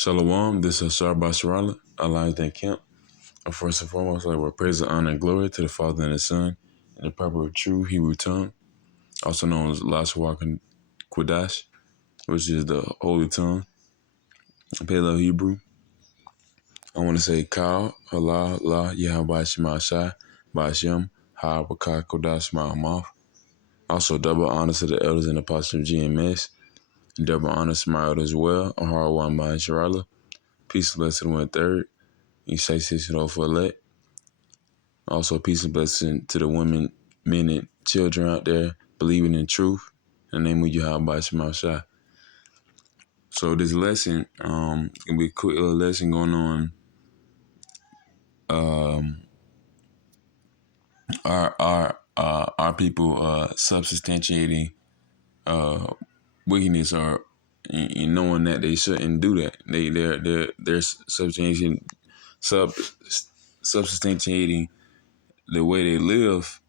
Shalom, this is Shar Basharala, Alliance and Camp. And first and foremost, I will praise and honor and glory to the Father and the Son in the proper true Hebrew tongue, also known as Lashwak and Quadash, which is the holy tongue, Paleo Hebrew. I want to say Kal, Allah, La, Yahweh Shema Shai, Bashem, Ha, Bakar, Kodash, Ma'amath. Also, double honor to the elders and apostles of GMS, and double honor to my elders as well, Ahar, Wan, Sharala. Peace and blessing to one third. You say, six and for elect. Also, peace and blessing to the women, men, and children out there believing in truth. In the name of Yahweh Shema Shai. So this lesson, it's gonna be a quick little lesson going on. Our people substantiating wickedness, or knowing that they shouldn't do that. They're substantiating the way they live,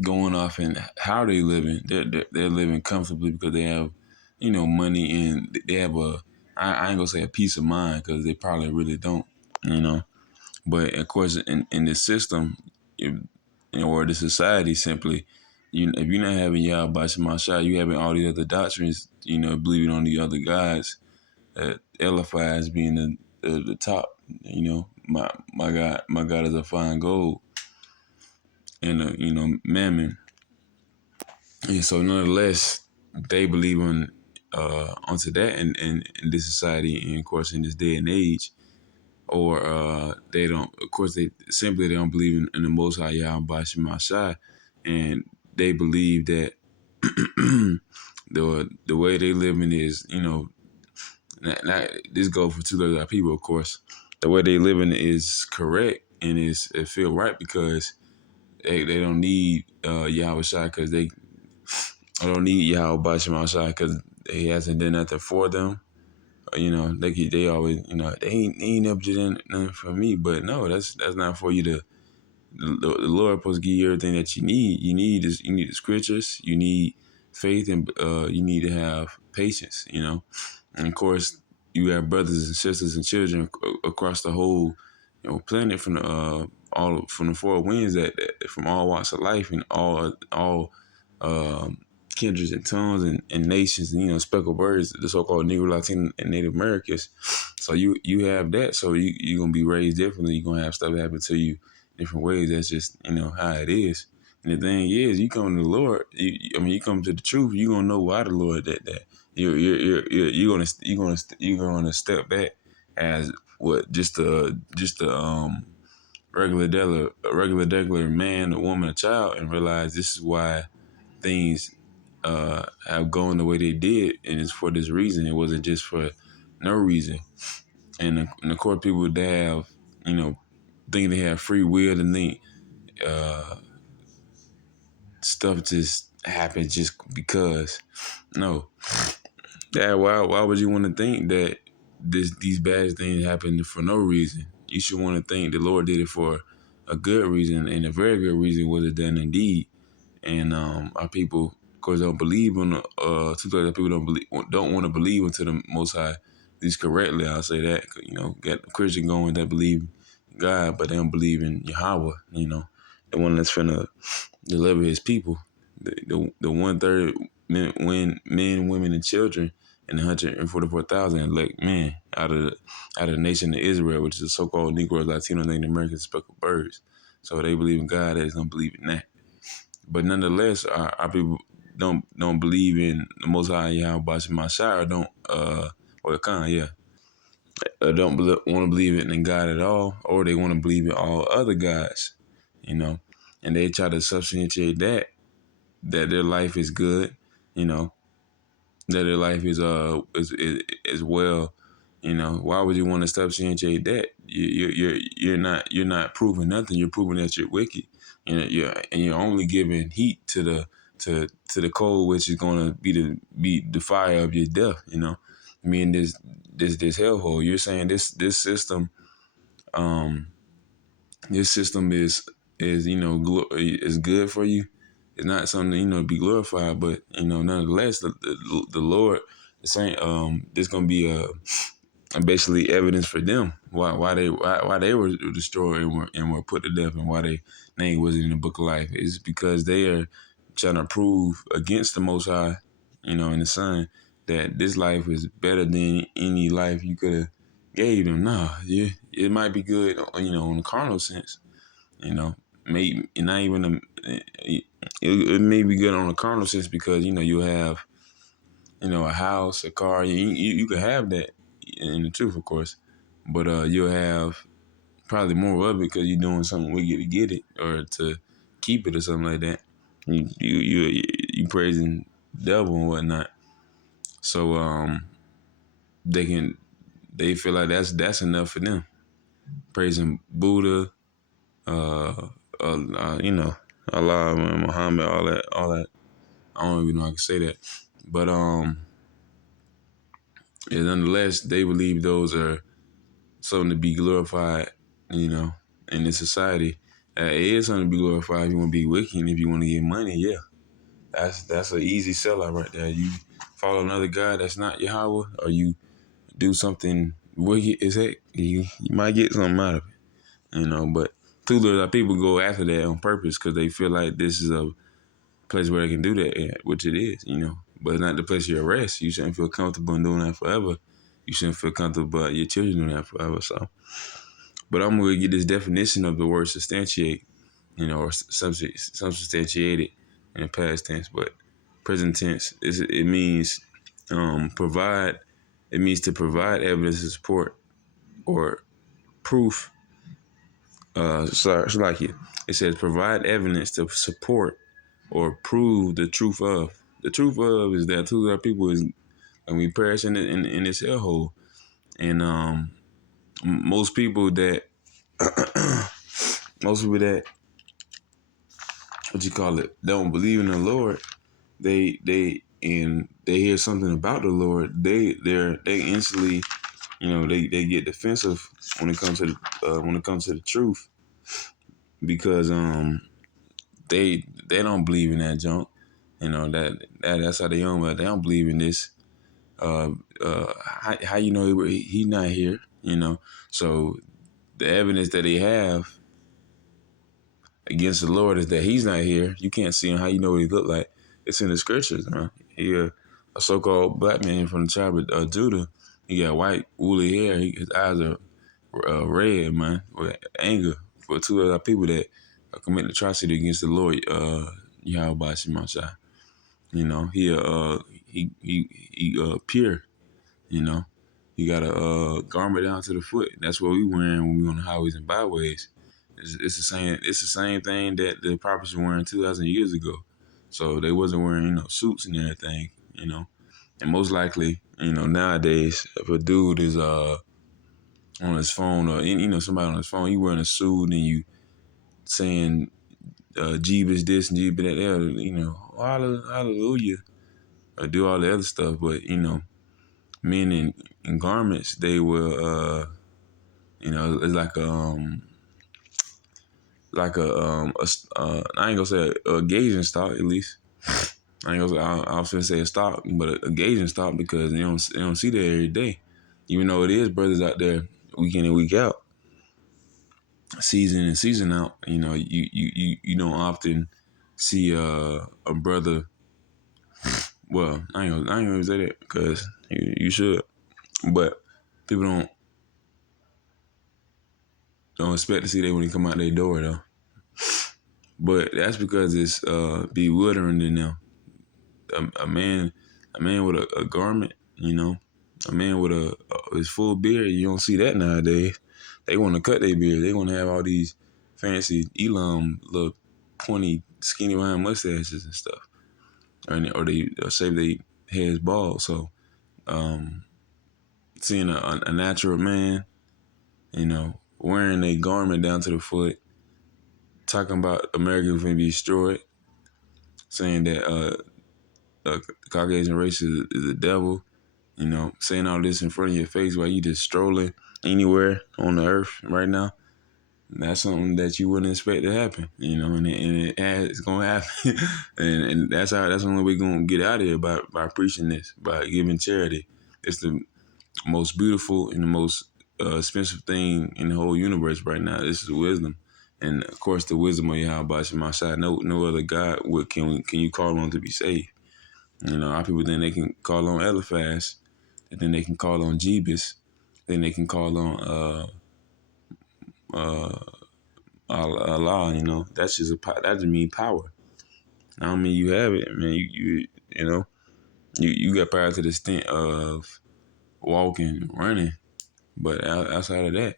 going off and how they living. They're living comfortably because they have, money, and they have I ain't gonna say a peace of mind, because they probably really don't, you know. But of course, in the system, or the society, simply, if you're not having Yahweh Shema Shai, you having all these other doctrines, believing on the other gods. Eliphaz being the top, my God is a fine gold, and Mammon. And so, nonetheless, they believe onto that in this society, and of course in this day and age. Or they don't. Of course, they don't believe in the Most High Yahweh Shema Shai, and they believe that the way they living is, not this goes for two other people, of course. The way they living is correct, and it feel right, because they don't need Yahweh Shai, because they don't need Yahweh Shema Shai, because he hasn't done nothing for them. They always, they ain't never done nothing for me. But no, that's not for you to. The Lord supposed to give you everything that you need. You need the scriptures. You need faith, and you need to have patience. And of course, you have brothers and sisters and children across the whole, planet, from the four winds, that from all walks of life, and all kindreds and tongues, and nations, and speckled birds, the so-called Negro, Latino, and Native Americans. So you have that. So you're gonna be raised differently. You're gonna have stuff happen to you different ways. That's just how it is. And the thing is, you come to the Lord. You come to the truth. You gonna know why the Lord that you're gonna step back as what, just a regular man, a woman, a child, and realize this is why things have gone the way they did, and it's for this reason. It wasn't just for no reason. And of course, people that have, think they have free will, and think stuff just happens just because. No, why would you want to think that these bad things happen for no reason? You should want to think the Lord did it for a good reason, and a very good reason was it done indeed. And our people, of course, don't believe in two-thirds of people don't want to believe into the Most High, at least correctly. I'll say that. Got a Christian going that believe in God, but they don't believe in Yahweh. The one that's finna deliver His people, the 1/3 men, women, and children, and 144,000 elect men out of the nation of Israel, which is the so-called Negroes, Latinos, Native Americans, speckled birds. So they believe in God. They don't believe in that. But nonetheless, our people don't believe in the Most High Yahweh Shema Shai, or don't don't want to believe in God at all, or they want to believe in all other gods, and they try to substantiate that their life is good, that their life is well. Why would you want to substantiate that? You're not proving nothing. You're proving that you're wicked. You're only giving heat to the coal, which is going to be the fire of your death. This hellhole. You're saying this system, um this system is good for you. It's not something to be glorified, but nonetheless, the Lord is saying, there's gonna be basically evidence for them why they were destroyed and were put to death, and why they name wasn't in the book of life. It's because they are trying to prove against the Most High, and the Son, that this life is better than any life you could have gave them. Nah, yeah, it might be good, in the carnal sense, maybe not even it may be good on a carnal sense because you'll have a house, a car. You could have that in the truth, of course, but you'll have probably more of it because you're doing something wicked to get it or to keep it or something like that. You praising devil and whatnot. So they can they feel like that's enough for them. Praising Buddha, uh, Allah, Muhammad, all that. I don't even know how I can say that, but yeah, nonetheless, they believe those are something to be glorified, in this society. It is something to be glorified if you want to be wicked and if you want to get money. Yeah, that's an easy sellout right there. You follow another God that's not Yahweh, or you do something wicked as heck, you might get something out of it, But two people go after that on purpose because they feel like this is a place where they can do that at, which it is, But it's not the place you rest. You shouldn't feel comfortable in doing that forever. You shouldn't feel comfortable your children doing that forever. So, but I'm gonna get this definition of the word substantiate, or substantiated in the past tense, but present tense it means provide. It means to provide evidence to support or proof. Sorry, like it says provide evidence to support or prove the truth of. The truth of is that two other people is and we perish in this hellhole, and most people that most people that what you call it don't believe in the Lord, they hear something about the Lord, they instantly, they get defensive when it comes to the truth, because they don't believe in that junk. That's how they young, but they don't believe in this. How he not here? So the evidence that they have against the Lord is that he's not here. You can't see him. How you know what he look like? It's in the scriptures, man. He a so-called black man from the tribe of Judah. He got white woolly hair. His eyes are red, man, with anger for two other people that commit atrocity against the Lord, Yahweh Shemashah. He pure. You know, he got a garment down to the foot. That's what we wearing when we on the highways and byways. It's the same. It's the same thing that the prophets were wearing 2,000 years ago. So they wasn't wearing suits and everything. And most likely nowadays if a dude is on his phone or somebody on his phone, you wearing a suit and you saying Jeebus this and Jeebus that, hallelujah, or do all the other stuff. But men in garments, they will it's I ain't gonna say a gauging stock, at least. I ain't gonna say, I was gonna say a stock, but a gauging stock, because they don't see that every day. Even though it is brothers out there week in and week out, season in season out. You don't often see a brother. Well, I ain't gonna say that because you should, but people don't expect to see that when they come out their door though. But that's because it's bewildering to them. A man with a garment, a man with his full beard. You don't see that nowadays. They want to cut their beard. They want to have all these fancy Elam little pointy, skinny round mustaches and stuff, or they shave their heads bald. So, seeing a natural man, wearing a garment down to the foot, talking about America going to be destroyed, saying that the Caucasian race is the devil, saying all this in front of your face while you just strolling anywhere on the earth right now. That's something that you wouldn't expect to happen, it's gonna happen, and that's the only way we're gonna get out of here by preaching this, by giving charity. It's most beautiful and the most expensive thing in the whole universe right now. This is wisdom, and of course, the wisdom of Yahweh Shemashai. No other God can you call on to be saved. You know, our people then they can call on Eliphaz, and then they can call on Jebus, then they can call on uh, Allah. You know, that's just that just mean power. I don't mean you have it, man. You know you got power to the extent of walking, running, but outside of that,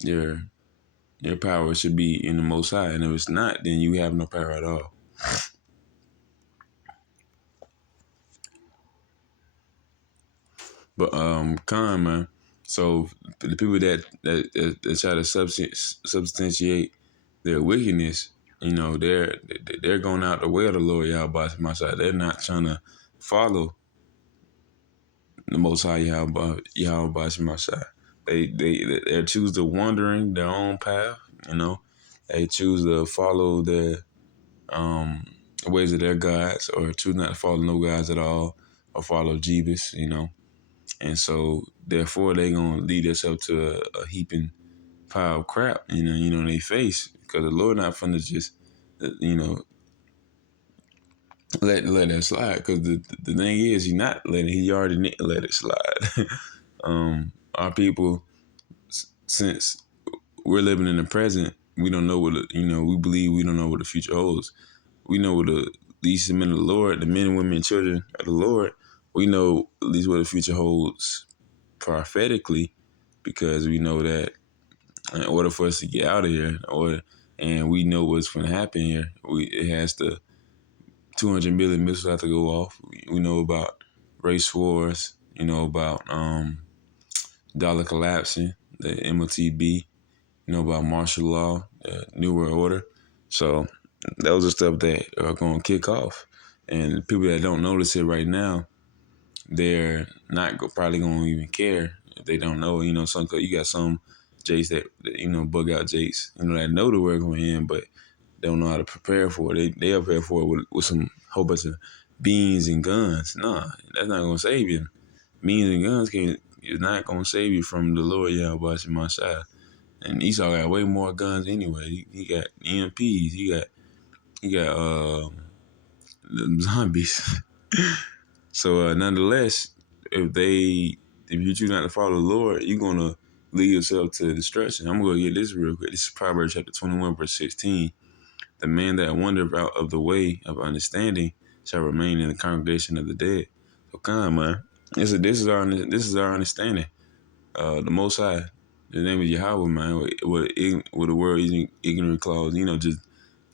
your your power should be in the Most High, and if it's not, then you have no power at all. But con man, so the people that try to substantiate their wickedness, you know, they're going out the way of the Lord Yahweh Shai. They're not trying to follow the Most High Yahweh Shai. They choose to wandering their own path. You know, they choose to follow their um ways of their gods, or choose not to follow no gods at all, or follow Jebus. You know, and so therefore they gonna lead themselves to a heaping pile of crap. In their face, because the Lord not finna just you know let that slide. Because the thing is, he not letting. He already let it slide. Our people, since we're living in the present, we don't know we believe we don't know what the future holds. We know what the least men of the Lord, the men, women, and children of the Lord, we know at least what the future holds prophetically, because we know that in order for us to get out of here, and we know what's going to happen here, it has to 200 million missiles have to go off. We know about race wars. You know about dollar collapsing, the MOTB. You know about martial law, the New World Order. So those are stuff that are going to kick off. And people that don't notice it right now, they're not probably going to even care if they don't know. You got some Jays that bug out Jays, that know the work going in, but they don't know how to prepare for it. They prepare for it with some whole bunch of beans and guns. Nah, that's not going to save you. Beans and guns is not going to save you from the Lord Yahweh Shemashai. And Esau got way more guns anyway. He got EMPs. He got them zombies. So nonetheless, if you choose not to follow the Lord, you're gonna lead yourself to destruction. I'm gonna get this real quick. This is Proverbs chapter 21, verse 16. The man that wandereth out of the way of understanding shall remain in the congregation of the dead. So come on, man. This is our understanding. The Most High, the name of Yahweh, man. With the word ignorant clause, just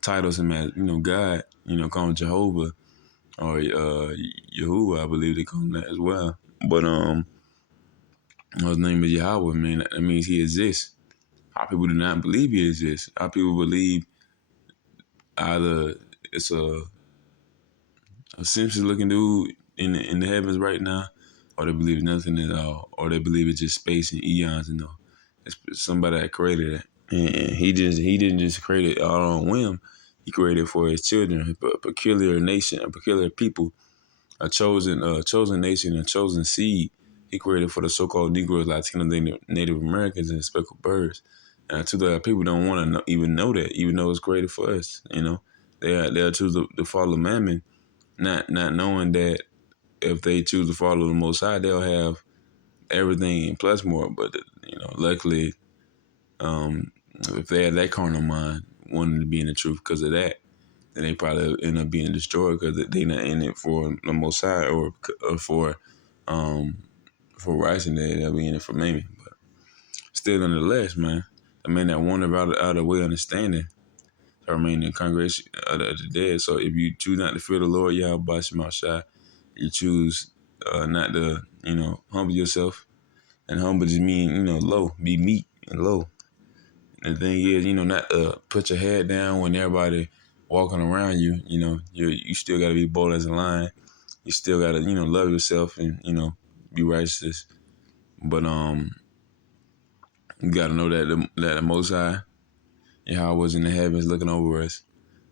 titles him as God. Call him Jehovah or Yahuwah. I believe they call him that as well. But his name is Yahweh, man. That means he exists. Our people do not believe he exists. Our people believe either it's a Simpson looking dude in the heavens right now, or they believe nothing at all, or they believe it's just space and eons and all. It's somebody that created it, and he didn't just create it all on whim. He created it for his children, a peculiar nation, a peculiar people, a chosen nation, a chosen seed. He created for the so-called Negroes, Latino, Native Americans, and speckled birds. And to the people don't want to even know that, even though it's created for us. They'll choose to follow Mammon, not knowing that if they choose to follow the Most High, they'll have everything and plus more. But luckily, if they had that carnal mind, wanting to be in the truth because of that, then they probably end up being destroyed because they not in it for the Most High or um for righteousness. They'll be in it for maybe. But still, nonetheless, man, the man that wandered out of the way of understanding to remain in the congregation of the dead. So if you choose not to fear the Lord Yahweh Shemashai, you choose not to, humble yourself. And humble just mean, low, be meek and low. And the thing is, not put your head down when everybody walking around you. You still got to be bold as a lion. You still got to, love yourself and, be righteous. But you got to know that the Most High, Yahweh was in the heavens looking over us,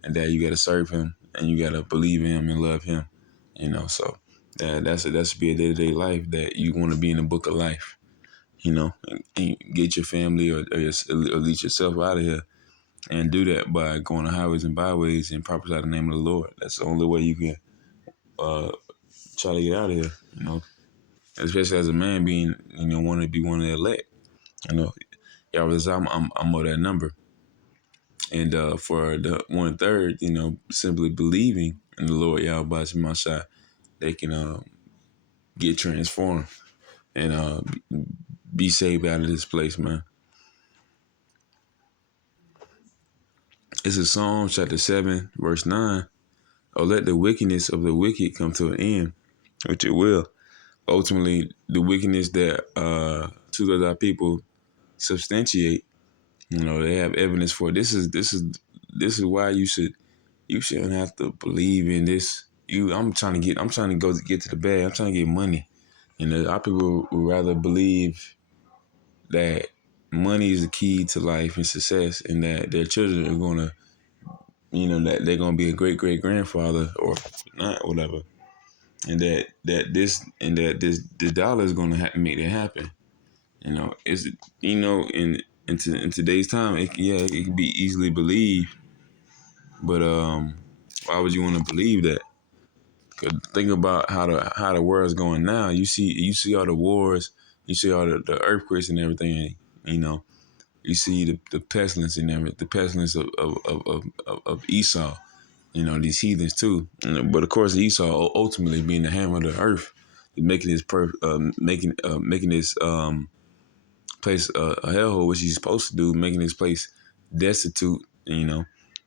and that you got to serve him and you got to believe in him and love him. So That should be a day-to-day life that you want to be in the book of life, and get your family or at least yourself out of here, and do that by going to highways and byways and prophesy the name of the Lord. That's the only way you can uh, try to get out of here, especially as a man being, want to be one of the elect, you know. Yeah, I'm of that number. And for the 1/3, simply believing in the Lord Yahweh Shai, they can get transformed and be saved out of this place, man. It's a Psalm chapter 7, verse 9. Oh, let the wickedness of the wicked come to an end, which it will. Ultimately, the wickedness that two of our people substantiate, they have evidence for. This is why you shouldn't have to believe in this. I'm trying to go get to the bag. I'm trying to get money. Our people would rather believe that money is the key to life and success, and that their children are gonna, that they're gonna be a great great grandfather or not, whatever, and that this dollar is gonna make that happen. It's in today's time, it can be easily believed, but why would you want to believe that? 'Cause think about how the world's going now. You see all the wars, you see all the earthquakes and everything. You know, you see the pestilence and everything, the pestilence of Esau. These heathens too. But of course, Esau ultimately being the hammer of the earth, making this place a hellhole, which he's supposed to do, making this place destitute.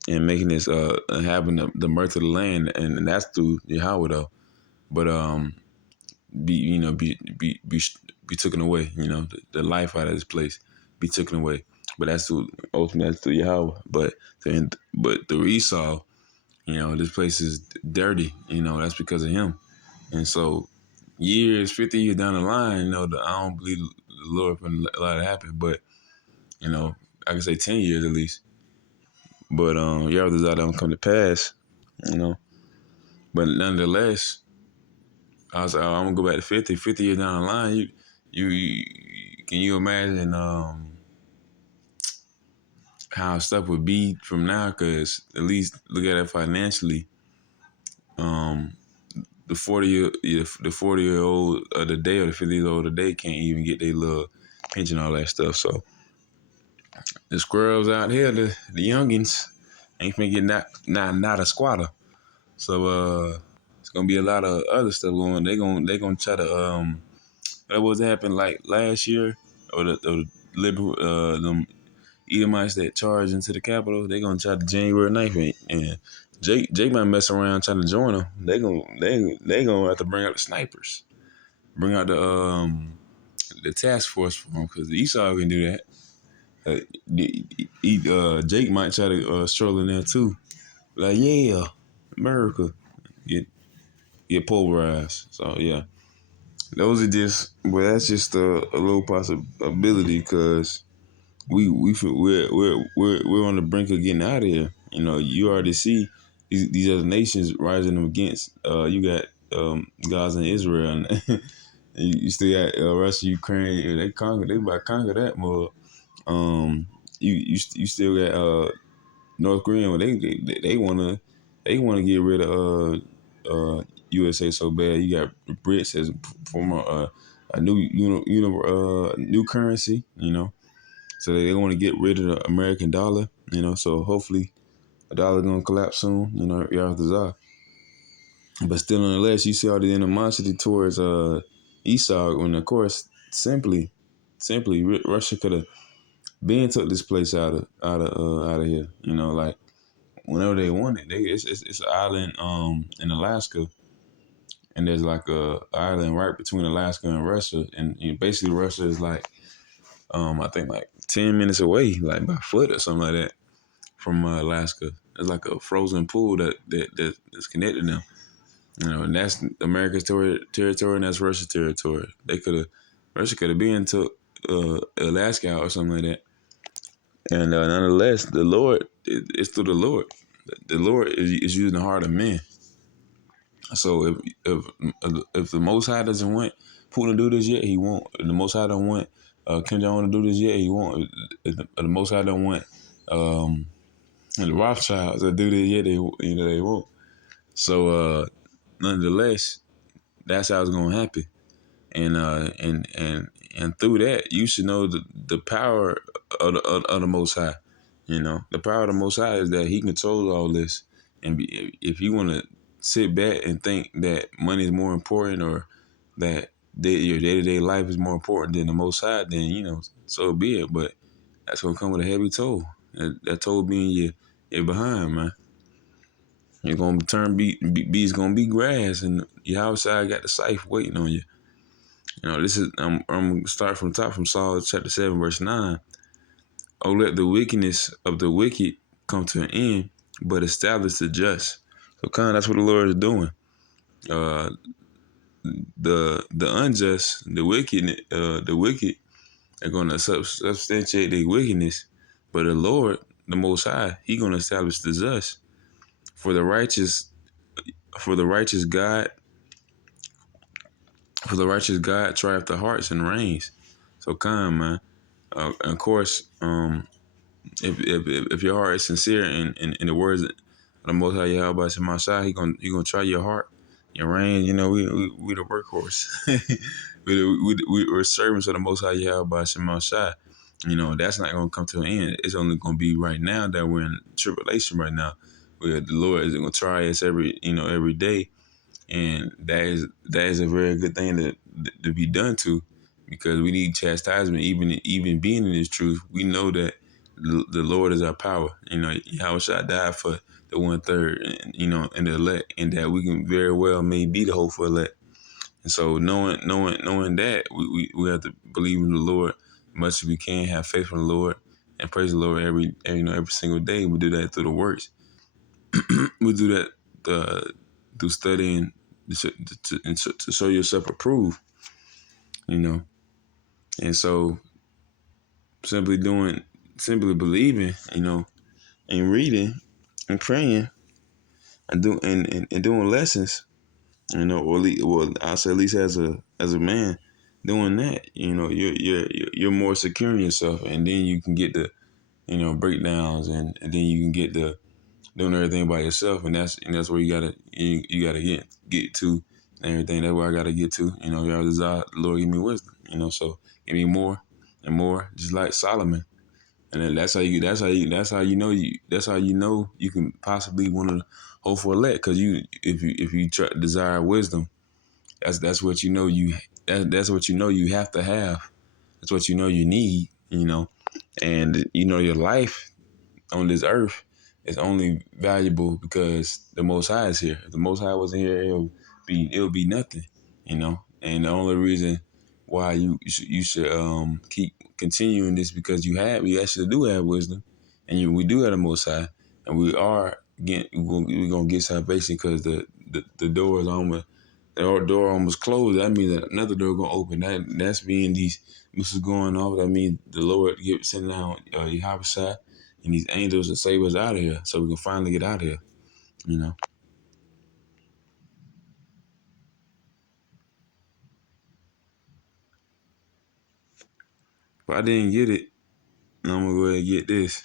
And making this having the mirth of the land, and that's through Yahweh though. But be taken away. The life out of this place be taken away. But ultimately that's through Yahweh. But through Esau, this place is dirty. That's because of him. And so 50 years down the line, I don't believe the Lord for a lot to happen. But I can say 10 years at least. But Yahweh don't come to pass. You know. But nonetheless, I'm gonna go back to 50 years down the line. You can you imagine how stuff would be from now? Because at least look at it financially. Um, the 40-year old of the day or the 50-year old of the day can't even get their little pension, all that stuff. So the squirrels out here, the youngins, ain't finna get not a squatter. So it's gonna be a lot of other stuff going. They gonna try to that was happened like last year, or the liberal them Edomites that charged into the Capitol. They gonna try to January 9th, and Jake might mess around trying to join them. They gonna have to bring out the snipers, bring out the task force for them, because Esau can do that. Jake might try to stroll in there too, like, yeah, America get pulverized. So yeah. Those are that's just a little possibility, because we're on the brink of getting out of here. You already see these other nations rising them against. You got Gaza and Israel, and you still got Russia, Ukraine. They about to conquer that more. You still got North Korea. They wanna get rid of USA so bad. You got the Brits as former a new new currency. So they want to get rid of the American dollar. So hopefully the dollar gonna collapse soon. After. But still, nonetheless, you see all the animosity towards Esau, when of course simply Russia could have been took this place out of here. Like whenever they wanted, it's an island in Alaska, and there's like a island right between Alaska and Russia, and basically Russia is like I think like 10 minutes away, like by foot or something like that, from Alaska. It's like a frozen pool that's connected now. And that's America's territory, and that's Russia's territory. Russia could have been to Alaska or something like that. And nonetheless, the Lord, it's through the Lord. The Lord is using the heart of men. So if the Most High doesn't want Putin to do this yet, he won't. If the Most High don't want Kim Jong Un to do this yet, he won't. If the Most High don't want um, the Rothschilds to do this yet, they won't. So nonetheless, that's how it's gonna happen. And through that, you should know the power of the Most High. You know, the power of the Most High is that He controls all this. And if you want to sit back and think that money is more important, or that your day to day life is more important than the Most High, then so be it. But that's gonna come with a heavy toll. That toll being your behind, man. You're gonna be's gonna be grass, and your outside got the scythe waiting on you. This is I'm gonna start from the top, from Psalm chapter 7 verse 9. Oh, let the wickedness of the wicked come to an end, but establish the just. So kind of that's what the Lord is doing. Uh, the unjust, the wicked are gonna substantiate their wickedness, but the Lord, the Most High, He gonna establish the just. For the righteous, for the righteous God, for the righteous God trieth the hearts and reigns. So kind, man. Of course, if your heart is sincere in the words of the Most High Yahweh Shemashah, he gonna try your heart. Your reign, we the workhorse. We're servants of the Most High Yahweh Shemashah. That's not gonna come to an end. It's only gonna be right now that we're in tribulation right now, where the Lord is gonna try us every day, and that is a very good thing to be done to, because we need chastisement. Even being in this truth, we know that the Lord is our power. How shall died for the 1/3, and the elect, and that we can very well may be the hopeful elect. And so knowing that, we have to believe in the Lord as much as we can, have faith in the Lord, and praise the Lord every single day. We do that through the works. We do that through studying to show yourself approved. You know, and so simply believing, and reading and praying and doing lessons, I say at least as a man, doing that, you're more secure in yourself, and then you can get the breakdowns, and then you can get the doing everything by yourself, and that's where you gotta get to, and everything. That's where I gotta get to. Y'all desire the Lord give me wisdom. So give me more and more, just like Solomon. And then that's how you know you can possibly want to hope for elect, because if you desire wisdom, that's what that's what you have to have. That's what you need. And your life on this earth is only valuable because the Most High is here. If the Most High wasn't here, it'll be nothing. And the only reason why you should keep continuing this, because we actually do have wisdom, and we do have the Most High, and we're gonna get salvation, because the door is almost the door almost closed. That means that another door gonna open. That's being these missiles going off. That means the Lord sending down Yahweh and these angels to save us out of here, so we can finally get out of here. You know. But I didn't get it. I'm gonna go ahead and get this,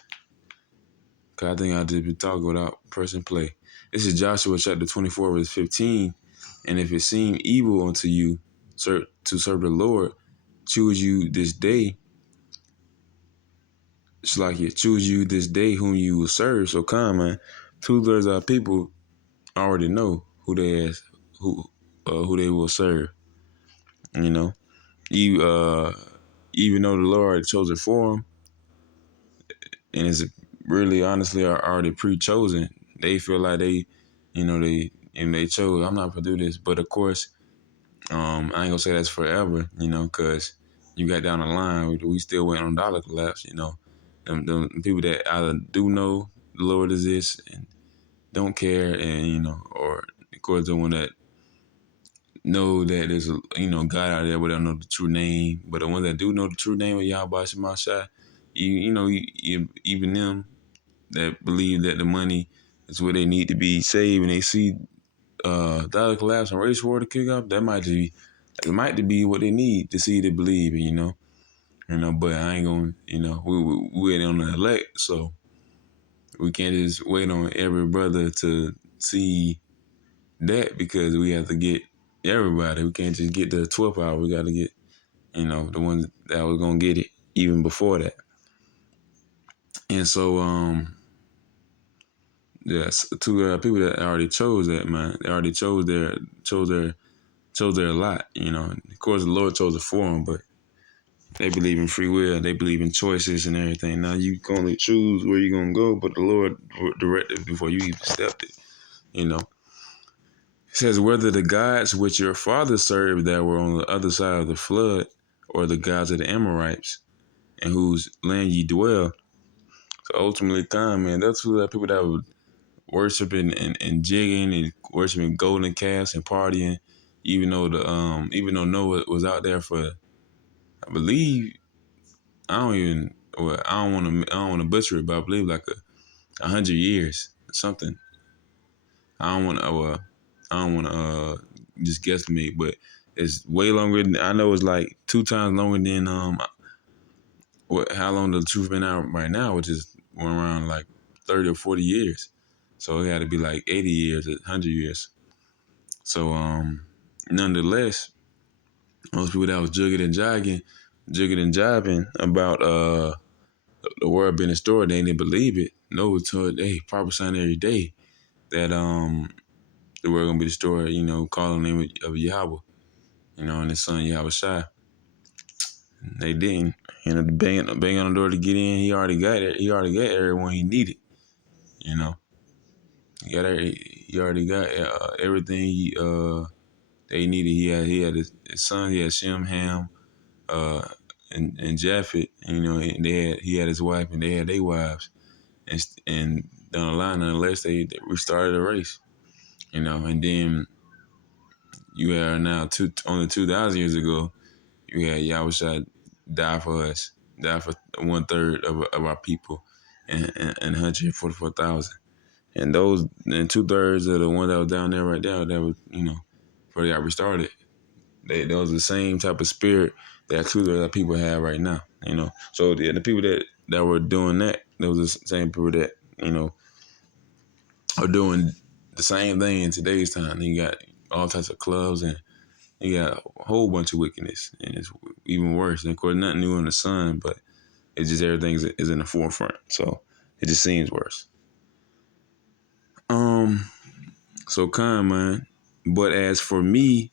cause I think I just be talking without pressing play. This is Joshua chapter 24 verse 15. And if it seem evil unto you, to serve the Lord, choose you this day. It's like you choose you this day whom you will serve. So come, man. 2/3 of our people already know who they will serve. You know, you even though the Lord chose it for them, and it's really honestly are already pre-chosen. They feel like they chose. I'm not gonna do this, but of course, I ain't gonna say that's forever. Because you got down the line, we still waiting on dollar collapse. Them people that either do know the Lord exists and don't care, and or of course the one that know that there's a God out there, but don't know the true name. But the ones that do know the true name of Yahweh Shemashah, even them that believe that the money is where they need to be saved, and they see dollar collapse and race war to kick off, that might be what they need to see to believe, But I ain't gonna, we waiting on the elect, so we can't just wait on every brother to see that because we have to get everybody. We can't just get the 12th hour. We got to get, the ones that was gonna get it even before that. And so, yes, two people that already chose that, man. They already chose their lot. Of course, the Lord chose it for them, but they believe in free will. They believe in choices and everything. Now you can only choose where you're gonna go, but the Lord directed before you even stepped it. It says whether the gods which your fathers served that were on the other side of the flood, or the gods of the Amorites, in whose land ye dwell. So ultimately, come, man, that's who the people that were worshiping and jigging and worshiping golden calves and partying, even though Noah was out there for, I believe, I don't even, well, I don't want to butcher it, but I believe like 100 years, something. I don't want to, just guesstimate, but it's way longer than, I know it's like 2 times longer than how long the truth been out right now, which is around like 30 or 40 years. So it had to be like 80 years, 100 years. So nonetheless, those people that was jugging and jiving about the world being destroyed, they didn't believe it. Noah told they prophesying every day that the world gonna be destroyed, calling the name of Yahweh, and his son Yahweh Shai. They didn't. Bang on the door to get in. He already got it. He already got everyone he needed. You know, he already got everything they needed. He had his son. He had Shem, Ham, uh, and Japhet. And he had his wife, and they had their wives. And down the line, unless they restarted the race. And then you are now only 2,000 years ago. You had Yahushua die for us, die for 1/3 of our people, and 144,000. And 2/3 of the ones that was down there right there, that was, before they got restarted. That was the same type of spirit that 2/3 of people have right now. So the people that were doing that, those are the same people that are doing the same thing in today's time. And you got all types of clubs, and you got a whole bunch of wickedness, and it's even worse. And of course, nothing new in the sun, but it's just everything is in the forefront. So it just seems worse. So kind, man. But as for me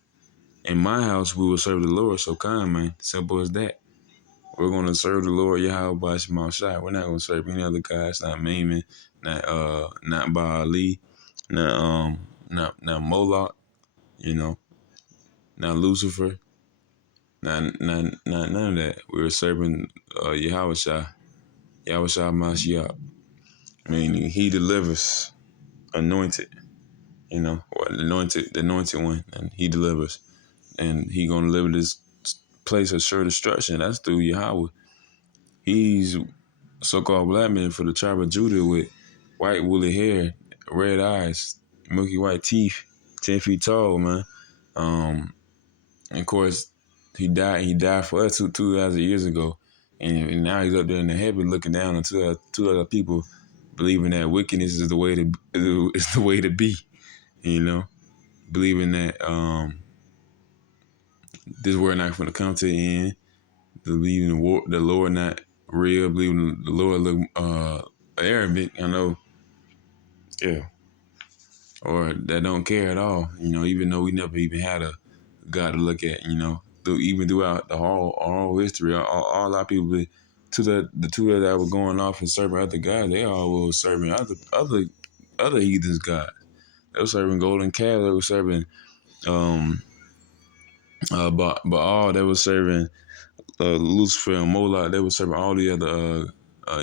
and my house, we will serve the Lord. So kind, man. Simple as that. We're going to serve the Lord Yahweh by Shema Shai. We're not going to serve any other gods, not Mammon, not Baali, not Moloch, not Lucifer, not none of that. We're serving Yahweh Shai, Yahweh Shai Mashiach. Meaning he delivers, anointed, or the anointed one, and he delivers. And he gonna deliver this place of sure destruction. That's through Yahweh. He's so-called black man for the tribe of Judah with white woolly hair, red eyes, milky white teeth, 10 feet tall, man. And of course, he died. He died for us 2,000 years ago, and now he's up there in the heaven looking down on two other people, believing that wickedness is the way to be. Believing that this world not going to come to the end. Believing the Lord not real. Believing the Lord look Arabic. I know, yeah, or that don't care at all. Even though we never even had a God to look at. Even throughout the all history, all our people, the two that were going off and serving other gods, they all were serving other heathens' gods. They were serving golden calves. They were serving Baal. They were serving Lucifer and Moloch. They were serving all the other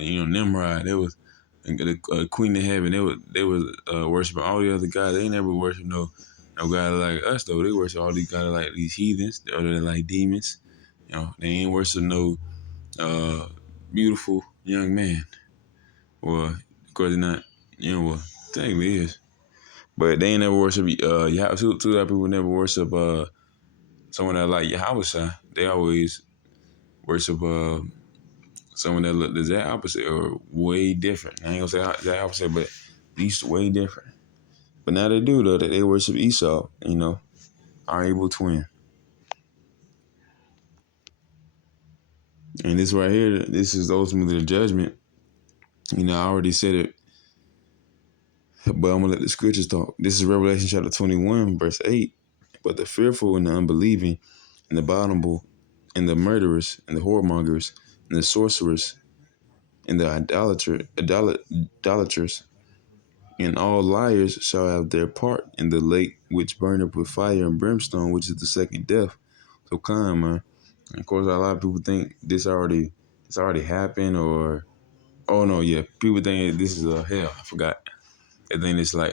Nimrod. They was the Queen of Heaven. They was worshiping all the other gods. They never worship no God like us though. They worship all these gods like these heathens, or they're like demons. They ain't worship no beautiful young man. Well, of course they're not. Well, technically is. But they ain't never worship. Two other people never worship someone that like Yahweh. They always worship someone that look the exact opposite or way different. I ain't gonna say exact opposite, but at least way different. But now they do though that they worship Esau. Our evil twin. And this right here, this is ultimately the judgment. I already said it, but I'm gonna let the scriptures talk. This is Revelation chapter 21, verse 8. But the fearful and the unbelieving and the abominable and the murderers and the whoremongers and the sorcerers and the idolaters and all liars shall have their part in the lake which burneth with fire and brimstone, which is the second death. So come, man. And of course, a lot of people think this already happened, or oh no, yeah, people think this is a hell. I forgot. I think it's like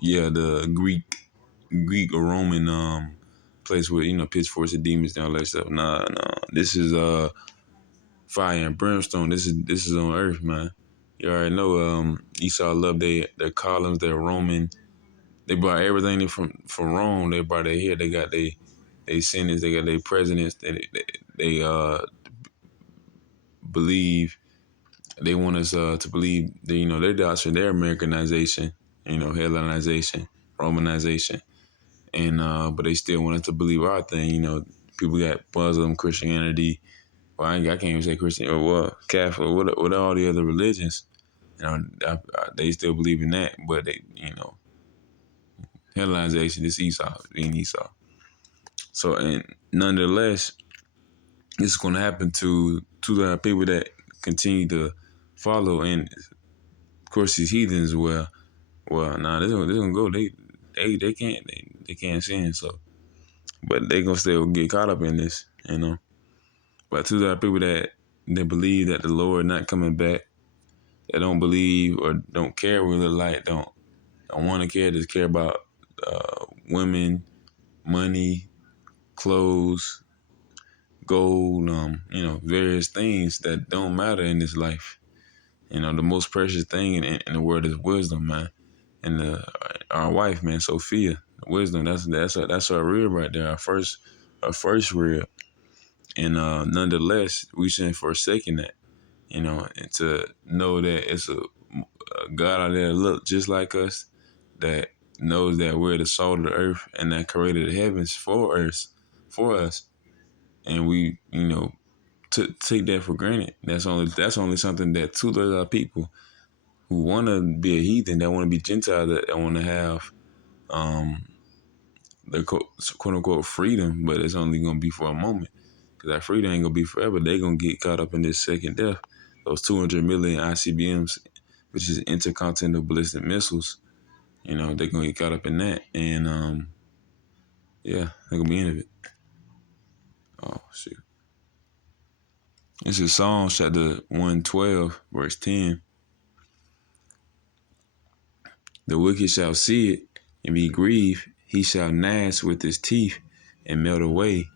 yeah, the Greek or Roman place where pitchforks and demons and all that stuff. Nah, nah. This is fire and brimstone. This is on earth, man. You already know Esau loved their columns, their Roman. They brought everything in from Rome. They brought it here. They got they senators. They got their presidents. They believe they want us to believe that their doctrine, their Americanization, Hellenization, Romanization, and but they still want us to believe our thing. People got Muslim, Christianity. Well, I can't even say Christian or what Catholic. What all the other religions? They still believe in that, but they Hellenization is Esau, being Esau. So, and nonetheless, this is going to happen to the people that continue to follow, and of course these heathens. Well, nah, this gonna go. They can't sin. So, but they gonna still get caught up in this. But to the people that believe that the Lord not coming back, that don't believe or don't care what it look like, don't want to care, just care about women, money, clothes, gold, various things that don't matter in this life. The most precious thing in the world is wisdom, man. And our wife, man, Sophia, wisdom. That's our rib right there. Our first rib. And nonetheless, we shouldn't forsaken that. And to know that it's a God out there that look just like us, that knows that we're the salt of the earth and that created the heavens for us, and we, to take that for granted. That's only something that two other people who want to be a heathen, that want to be Gentile, that want to have the quote unquote freedom, but it's only gonna be for a moment, because that freedom ain't gonna be forever. They gonna get caught up in this second death. Those 200 million ICBMs, which is intercontinental ballistic missiles, they're gonna get caught up in that, and yeah, they're gonna be in it. Oh shit. This is Psalms chapter 112, verse 10. The wicked shall see it and be grieved. He shall gnash with his teeth and melt away.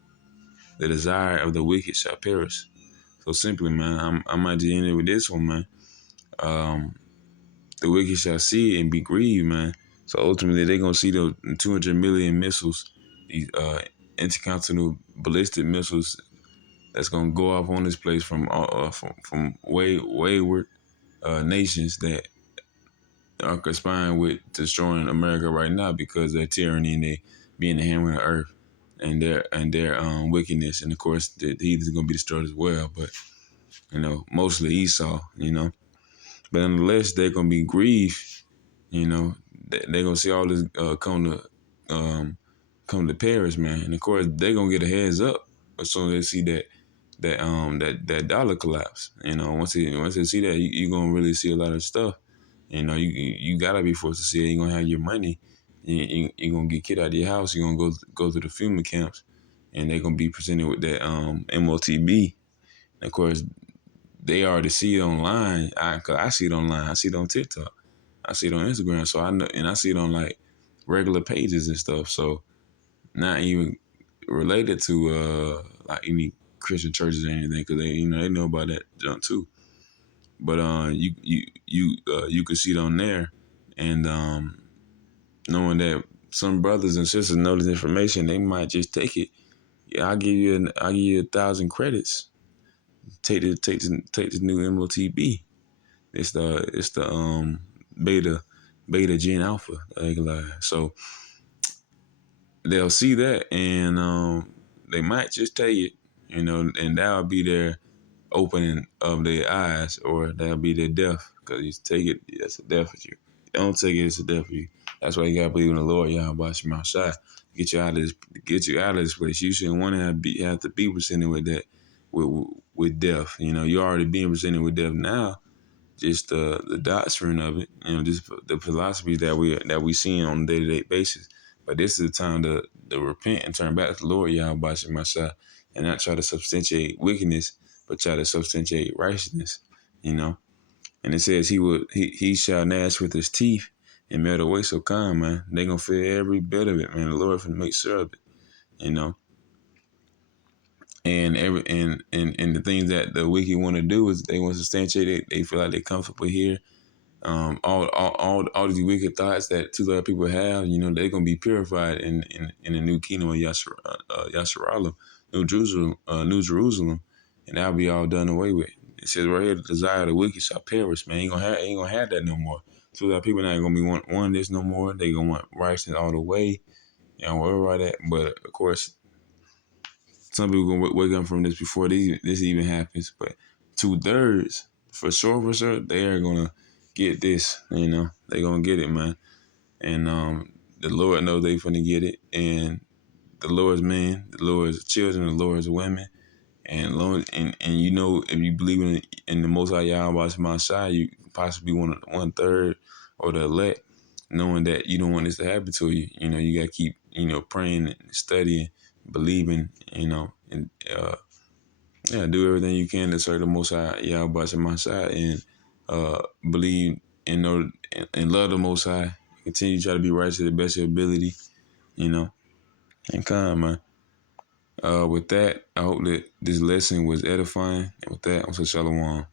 The desire of the wicked shall perish. So simply, man, I might just end it with this one, man. Um, the wicked shall see it and be grieved, man. So ultimately, they're gonna see the 200 million missiles, these intercontinental ballistic missiles that's gonna go off on this place from wayward nations that are conspiring with destroying America right now because of their tyranny and they being the hammer of the earth and their wickedness. And of course, the heathens are gonna be destroyed as well. But mostly Esau. But nonetheless, they're gonna be grieved. They're gonna see all this come to Paris, man. And of course, they're gonna get a heads up as soon as they see that dollar collapse. Once they see that, you're gonna really see a lot of stuff. You gotta be forced to see it. You're gonna have your money. You're gonna get kicked out of your house. You're gonna go to the FEMA camps, and they're gonna be presented with that MOTB. And of course, they already see it online. Cause I see it online. I see it on TikTok. I see it on Instagram. So I know, and I see it on like regular pages and stuff. So not even related to like any Christian churches or anything, because they know about that junk too. But you can see it on there, and knowing that some brothers and sisters know this information, they might just take it. Yeah, I'll give you 1,000 credits. Take this new MOTB. It's the beta gen alpha. So they'll see that, and they might just take it, and that'll be their opening of their eyes, or that'll be their death. Because you take it, that's a death for you. You don't take it, it's a death for you. That's why you gotta believe in the Lord, Yahweh Shem Shai. Get you out of this place. You shouldn't want to have to be presented with that, with death. You're already being presented with death now. Just the doctrine of it, just the philosophy that we see on a day-to-day basis. But this is the time to repent and turn back to the Lord, Yahweh Shem Shai, and not try to substantiate wickedness, but try to substantiate righteousness. You know, and it says he shall gnash with his teeth and melt away. So calm, man. They gonna feel every bit of it, man. The Lord finna make sure of it. You know, and the things that the wicked want to do is they want to substantiate it. They feel like they're comfortable here. All these wicked thoughts that two other people have, they're gonna be purified in the new kingdom of Yasharallah, New Jerusalem, and that'll be all done away with. It says right here, the desire of the wicked shall perish, man. Ain't gonna have that no more. Two other people not gonna be want this no more. They gonna want righteousness all the way. Worry about that. But of course, some people gonna wake up from this before this even happens. But 2/3, for sure, they are gonna get this. They gonna get it, man. And the Lord knows they finna get it. And the Lord's men, the Lord's children, the Lord's women, and if you believe in the Most High Yahweh Shema Shai, you possibly be 1/3 or the elect, knowing that you don't want this to happen to you. You gotta keep praying and studying, believing, and do everything you can to serve the Most High Yahweh Shema Shai, and believe and know and love the Most High. Continue to try to be right to the best of your ability, and calm, man. With that, I hope that this lesson was edifying. And with that, I'm so shalom.